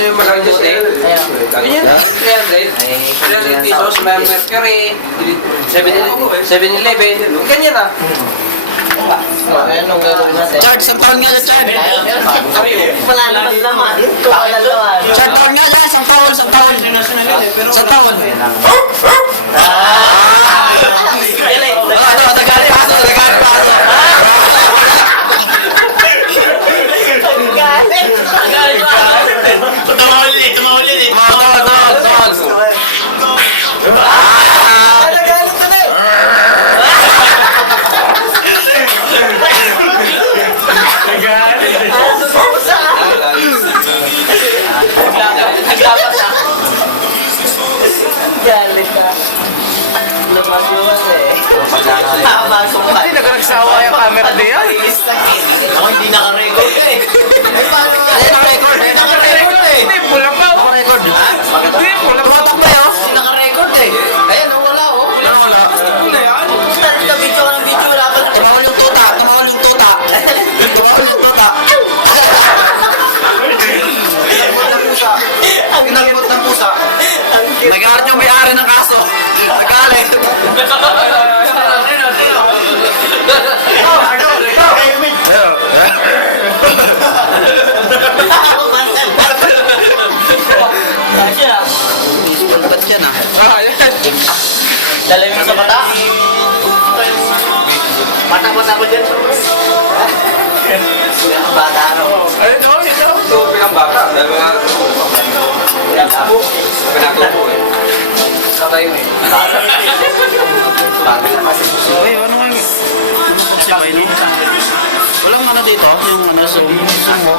yung malaking buti? Ganyan. 300. 300 pesos, may Mercury, 7-Eleven. Ganyan ah. Chard, isang taon nga na, Chard. Wala naman naman. Chard, taon nga na, isang taon. Isang taon. Galit ka. Lumas eh. Hindi nagsawa yung camera na yan. Ako hindi naka-record eh. Naka-record. Hindi, pula pa. Naka-record. Hindi, pula pa. Tumatak na yun. Hindi naka-record eh. Ayan, wala oh. Wala. Video ka ng video, wala ka. Tumawal yung tuta. Pinalipot ng pusa. Nag-aarat yung may-ari ng kaso. Nagalit. Ba't yan ah? Dalamin sa mata. Mata-mata ko dyan. Bata ano. Ito, pinambata. Dahil mga pinatubo eh. Saka yun eh. Uy, ano nga? Ano si Bay, no? Walang ano dito? Yung ano, zoom mo.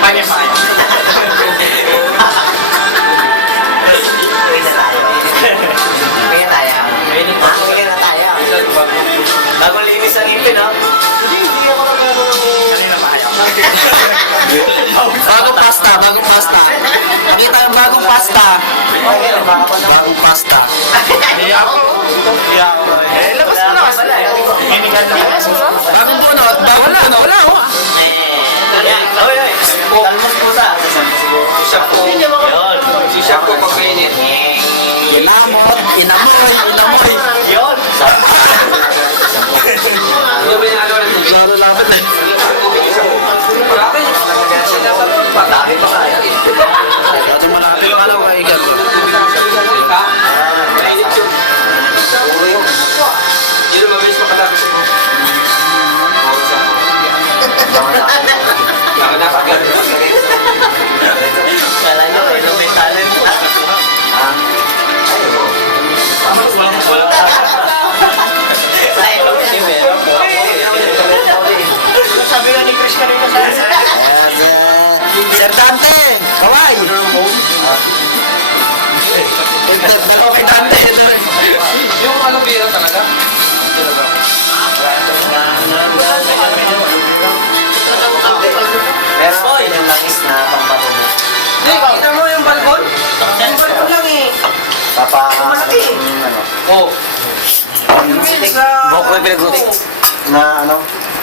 Kaya tayo. Kaya na tayo. Bagong linis ang ipin, no? Hindi ako nagagawa Bagong pasta. Nakita yung bagong pasta. Bagong pasta. Labas mo na kasi. Bagong bunot. Wala oh. Kalmos po sa. Siya po. Siya po pagkainit. Inamoy. Yun. Ano ba yung ano na ito? Laro lapit eh. Marami. Patake pa kaya. Ito malapit pa lang kay Igan. Mainit yun. Yun ang mabilis makatapos. Nakakagad. Kala nyo, ito may talent. Sabi nga ni Chris kanina sa Sir Dante, kaway. Dalawa kay Dante. Yung ano bira talaga? pero yung langis na pampatuloy. Hindi, kita mo yung balkon? Yung balkon lang eh. Malaki. Oo. Boko yung pinag-uti. Na ano?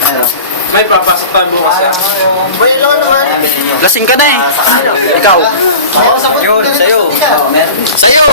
Ano? May papasok tayo bukas yan. Boy, lang naman. Lasing ka na eh. Ikaw. Yun, sa'yo. Sa'yo.